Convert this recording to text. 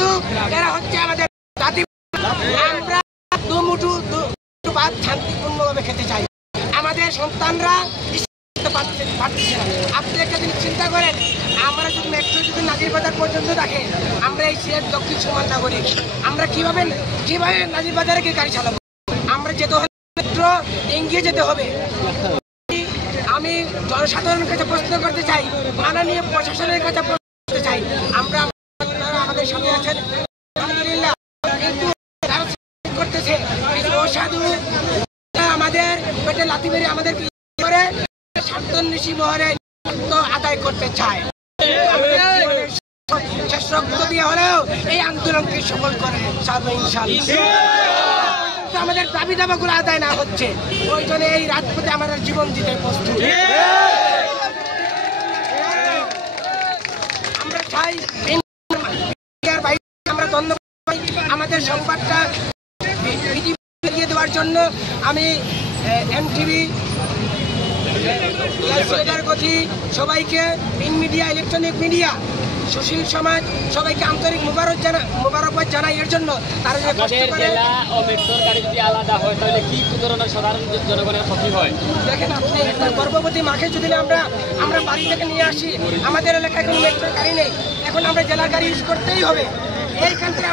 কিন্তু এরা হচ্ছে আমাদের জাতি। আমরা দুমুঠো ভাত শান্তিপূর্ণভাবে খেতে চাই, আমাদের সন্তানরা পারতেছে না। আপনি একটা জিনিস চিন্তা করেন, আমরা যদি মেট্রো যদি নাজিরবাজার পর্যন্ত দেখে, আমরা এই সিলেট দক্ষিণ সীমান্ত নাগরিক, আমরা কিভাবে নাজিরবাজারে গিয়ে গাড়ি চালাবো? আমরা যেতে হলে মেট্রো এগিয়ে যেতে হবে। আমি জনসাধারণের কাছে প্রশ্ন করতে চাই, মাননীয় প্রশাসনের কাছে প্রশ্ন করতে চাই, আমরা আমাদের সাথে আছেন আলহামদুলিল্লাহ, কিন্তু করতেছে অসাধু আমাদের পেটে লাথি মেরে আমাদের করে স্বার্থন্বেষী মহলে আদায় করতে চায়। শেষ রক্ত দিয়ে হলেও এই আন্দোলনকে সফল করে আমাদের দাবি দাবাগুলো আদায় না হচ্ছে, ওই জন্য এই রাজপথে আমাদের জীবন দিতে প্রস্তুত। আমরা চাই আমরা ধন্যবাদ আমাদের সংবাদটা দিয়ে দেওয়ার জন্য। আমি এমটিভি সবাইকে, প্রিন্ট মিডিয়া, ইলেকট্রনিক মিডিয়া, সুশীল সমাজ সবাইকে আন্তরিক মোবারকবাদ জানাই। এর জন্য তারা যে কষ্ট করে আলাদা হয় তাহলে কি ধরনের সাধারণ জনগণের ক্ষতি হয়? দেখেন, আপনি গর্ভবতী মাকে যদি আমরা বাড়ি থেকে নিয়ে আসি, আমাদের এলাকায় কোনো মেট্রোর গাড়ি নেই, এখন আমরা জেলার গাড়ি ইউজ করতেই হবে। এইখান থেকে